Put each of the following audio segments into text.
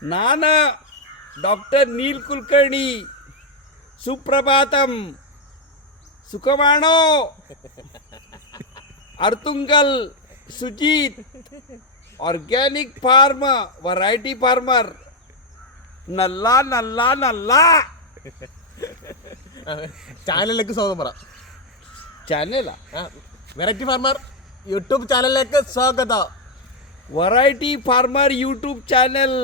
நானா டாக்டர் நீல் குல்கர்ணி. சுப்பிரபாதம் சுகமானோ Arthunkal Sujith. Organic farm variety farmer நல்லா நல்லா நல்லா. ചാനലിലേക്ക് സ്വാഗതം പറ ചാനലാ വെറൈറ്റി ഫാർമർ യൂട്യൂബ് ചാനലിലേക്ക് സ്വാഗതം വെറൈറ്റി ഫാർമർ യൂട്യൂബ് ചാനൽ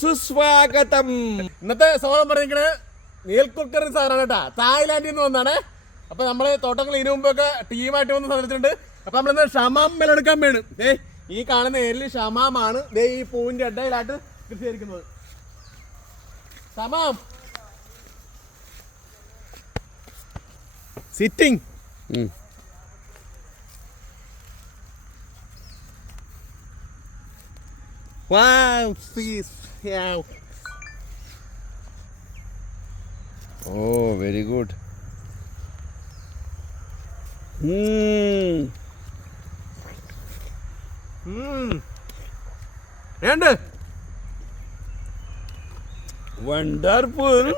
സുസ്വാഗതം. ഇന്നത്തെ സോളം പറയുന്നത് നീൽക്കുക്കറി സാറാണ് കേട്ടാ. തായ്ലാന്റിൽ നിന്ന് വന്നാണ്. അപ്പൊ നമ്മൾ തോട്ടങ്ങൾ ഇതിനു മുമ്പൊക്കെ ടീമായിട്ട് വന്ന് സാധിച്ചിട്ടുണ്ട് അപ്പൊ നമ്മളിന്ന് ഷമാം വിലെടുക്കാൻ വേണം ഏ ഈ കാണുന്ന ഏരിൽ ഷമാമാണ്. ദേ ഈ പൂവിന്റെ അഡയിലായിട്ട് കൃഷി ചെയ്തിരിക്കുന്നത് ഷമാം. Sitting Wow, please, yeah. Oh, very good. Hmm. Hmm. And wonderful.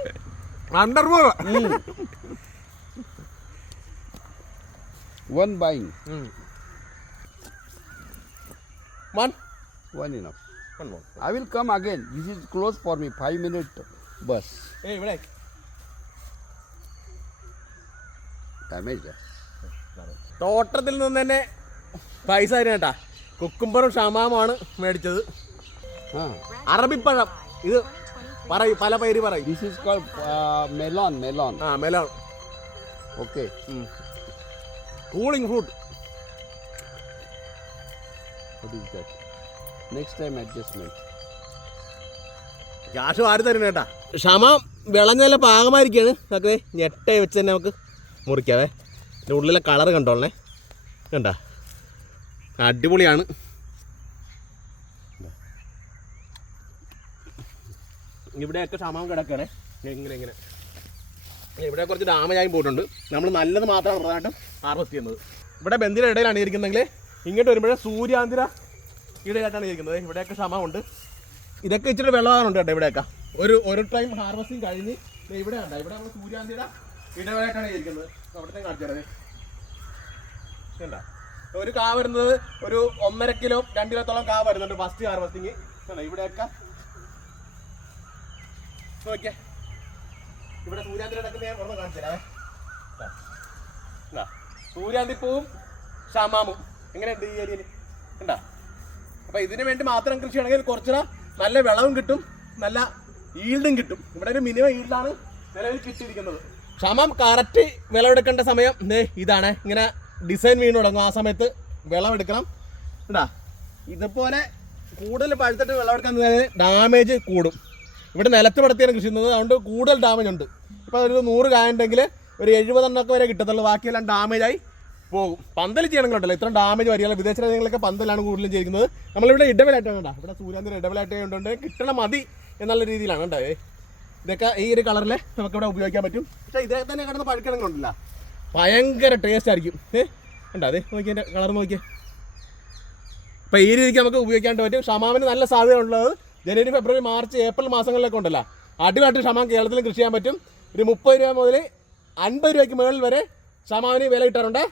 wonderful. Mm. One buying. Mm. One. One enough. One more I will come again. This is close for me. Five minute bus. Hey, ഇവിടെ Damage. തോട്ടത്തിൽ നിന്ന് തന്നെ പൈസ തരും കേട്ടാ കുക്കുംബറും ഷമാമാണ് മേടിച്ചത്. അറബിപ്പഴം ഇത് പറയും പല പേര് പറയും This is called uh, melon. Melon. ആ melon Okay. Cooling fruit What is that? Next time adjustment cash ആര് തരും കേട്ടാ ക്ഷമ വിളഞ്ഞല്ല പാകമായിരിക്കാണ്. നമുക്ക് ഞെട്ട വെച്ച് തന്നെ നമുക്ക് മുറിക്കാവേ. ഇതിന്റെ ഉള്ളിലെ കളർ കണ്ടോളണേ. കണ്ട? അടിപൊളിയാണ്. ഇവിടെയൊക്കെ ക്ഷമം കിടക്കണേ. ഇങ്ങനെ ഇങ്ങനെ. ഇവിടെ കുറച്ച് ഡാമേജ് ആയി പോയിട്ടുണ്ട്. നമ്മൾ നല്ലത് മാത്രമാണ് പ്രധാനമായിട്ടും ഹാർവസ്റ്റ് ചെയ്യുന്നത്. ഇവിടെ ബന്ധിയുടെ ഇടയിലാണ് ഇരിക്കുന്നതെങ്കിൽ ഇങ്ങോട്ട് വരുമ്പോഴേ സൂര്യാന്തിര ഇടയിലായിട്ടാണ് ഇരിക്കുന്നത്. ഇവിടെയൊക്കെ ക്ഷമമുണ്ട്. ഇതൊക്കെ ഇച്ചിരി വെള്ളമാകുന്നുണ്ട് കേട്ടോ ഇവിടെയൊക്കെ. ഒരു ഒരു ടൈം ഹാർവസ്റ്റിംഗ് കഴിഞ്ഞ് ഇവിടെ ഉണ്ട് ഇവിടെ നമ്മൾ സൂര്യാന്തിയുടെ ഇടവേളയായിട്ടാണ് ഇരിക്കുന്നത്. അവിടുത്തെ കാണിച്ചത് കണ്ട? ഒരു കാ വരുന്നത് ഒരു ഒന്നര കിലോ രണ്ട് കിലോത്തോളം കാ വരുന്നുണ്ട് ഫസ്റ്റ് ഹാർവസ്റ്റിംഗ് ഇവിടെയൊക്കെ. നോക്കിയേ. ഇവിടെ സൂര്യാന്തി ഒന്ന് കാണിച്ചു തരാവേ. സൂര്യാന്തി പൂവും ഷമാമും എങ്ങനെയുണ്ട് ഈ ഏരിയയിൽ കണ്ടാ? അപ്പൊ ഇതിനു വേണ്ടി മാത്രം കൃഷി കൃഷിയാണെങ്കിൽ കുറച്ചുകൂടെ നല്ല വിളവും കിട്ടും നല്ല ഈൽഡും കിട്ടും. ഇവിടെ ഒരു മിനിമം ഈൽഡാണ് നിലവിൽ കിട്ടിയിരിക്കുന്നത്. ക്ഷമം കറക്റ്റ് വിളവെടുക്കേണ്ട സമയം. ഇതാണ്. ഇങ്ങനെ ഡിസൈൻ വീണ് തുടങ്ങും. ആ സമയത്ത് വിളവെടുക്കണം കേട്ടാ ഇതുപോലെ കൂടുതൽ പഴുത്തിട്ട് വിളവെടുക്കാൻ ഡാമേജ് കൂടും. ഇവിടെ നിലത്ത് പടത്തിയാണ് കൃഷി ചെയ്യുന്നത്. അതുകൊണ്ട് കൂടുതൽ ഡാമേജ് ഉണ്ട്. ഇപ്പോൾ ഒരു നൂറ് കായ ഉണ്ടെങ്കിൽ ഒരു എഴുപതെണ്ണമൊക്കെ വരെ കിട്ടത്തുള്ളൂ. ബാക്കിയെല്ലാം ഡാമേജായി പോകും പന്തൽ ചെയ്യണമെങ്കിലുണ്ടല്ലോ ഇത്ര ഡാമേജ് വരികയല്ല വിദേശ രാജ്യങ്ങളൊക്കെ പന്തലാണ് കൂടുതലും ചെയ്യുന്നത് നമ്മളിവിടെ ഇടവിലായിട്ട് കണ്ടാ? ഇവിടെ സൂര്യാന്തിന് ഇടവിലായിട്ട് കൊണ്ടുണ്ട് കിട്ടണ മതി എന്നുള്ള രീതിയിലാണ് കണ്ടേ? ഇതൊക്കെ ഈ ഒരു കളറിൽ നമുക്കിവിടെ ഉപയോഗിക്കാൻ പറ്റും. പക്ഷേ ഇതേ തന്നെ കിടന്ന് പഴുക്കണമെങ്കിലുണ്ടല്ല ഭയങ്കര ടേസ്റ്റ് ആയിരിക്കും. ഏഹ് ഉണ്ടോ അതെ നോക്കി എന്റെ കളർ നോക്കിയേ. അപ്പോൾ ഈ രീതിക്ക് നമുക്ക് ഉപയോഗിക്കാണ്ട് പറ്റും. ഷമാമിന് നല്ല സാധ്യത ഉള്ളത്. ജനുവരി ഫെബ്രുവരി മാർച്ച് ഏപ്രിൽ മാസങ്ങളിലൊക്കെ ഉണ്ടല്ലോ. അടിവാട്ട് ഷമാൻ കേരളത്തിൽ കൃഷി ചെയ്യാൻ പറ്റും. ഒരു മുപ്പത് രൂപ മുതൽ അൻപത് രൂപയ്ക്ക് മുകളിൽ വരെ ഷമാവിന് വില കിട്ടാറുണ്ട്.